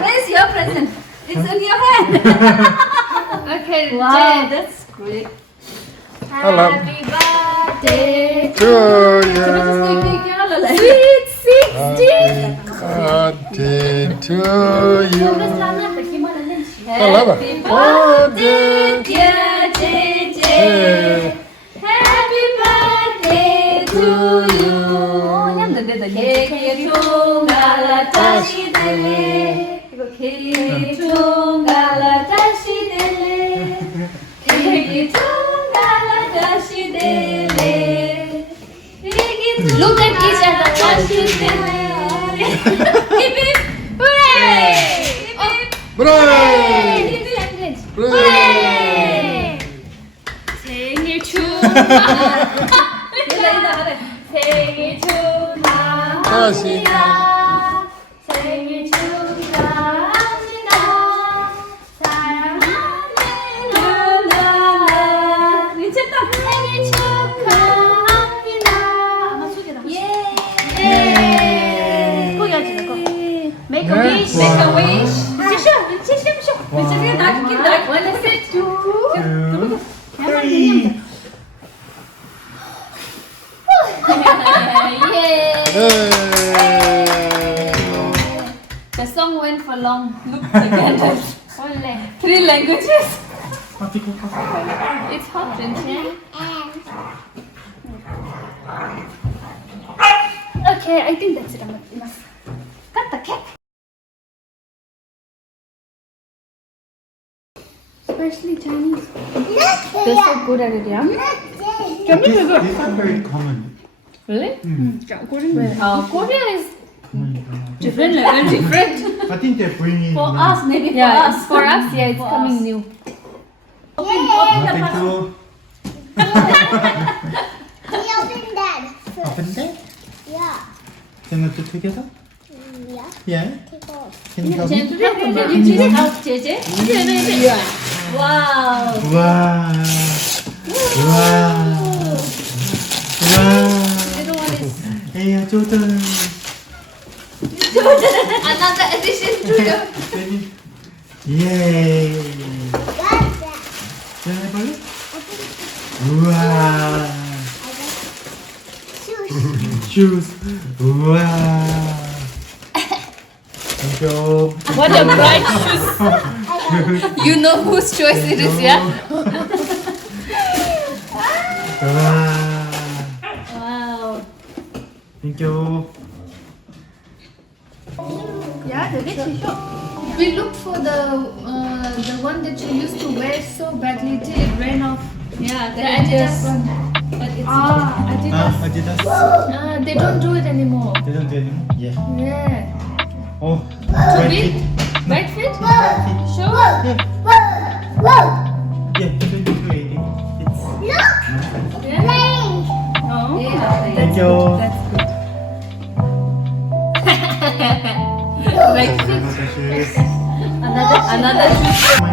Where's your present? It's in your hand. Okay, wow, that's great. Happy birthday to you. Sweet 16. Birthday to you. Happy birthday, dear JJ. Happy birthday to you. 케이크 총갈라 다시 될래. 이거 케이크 총갈라 다시 될래. 케이크 총갈라 다시 될래. Look at each other 다시 될래. Hip hip hooray! 브레이. hooray! 생일 축하. 생일 축하합니다. 생일 축하합니다. 사랑하는 누나. 미쳤다. 생일 축하합니다. 아마 속에다. 예. 거기 하지 거. Make a wish. Make a wish. 치셔. 미쳤다. 나 웃긴다. One, two, three. The song went for long. Look together. Three languages. It's hot, Vincent. Okay, I think that's it. Enough. Cut the cake. Especially Chinese. They're so good at it, yeah? These are very common. Really? Korea is different level, different. I think they're bringing For us, maybe for us, yeah, it's coming new. Nothing to. open that? Yeah. Can we do together? Yeah. Yeah. Take off. Can you help me? You take out, JJ. Yeah. Wow. Wow. Wow. Wow. I don't want this. Hey, Jordan. Another addition to the. Yay. What's that? Can I borrow? I think Wow. shoes. Shoes. Wow. Thank you. What a bright shoes. You know whose choice it is, yeah? Wow. Wow. Thank you. Yeah, the rich shop. We looked for the one that you used to wear so badly till it ran off. Yeah, the Adidas one. But it's Adidas. Adidas. They don't do it anymore. They don't do it anymore? Yeah. Yeah. Oh, Too right big? feet. Right fit? Sure. Yeah, 2280. It's Yeah. No. Yeah. Thank you. That's good. Right fit. Another shoes. Another shoe. My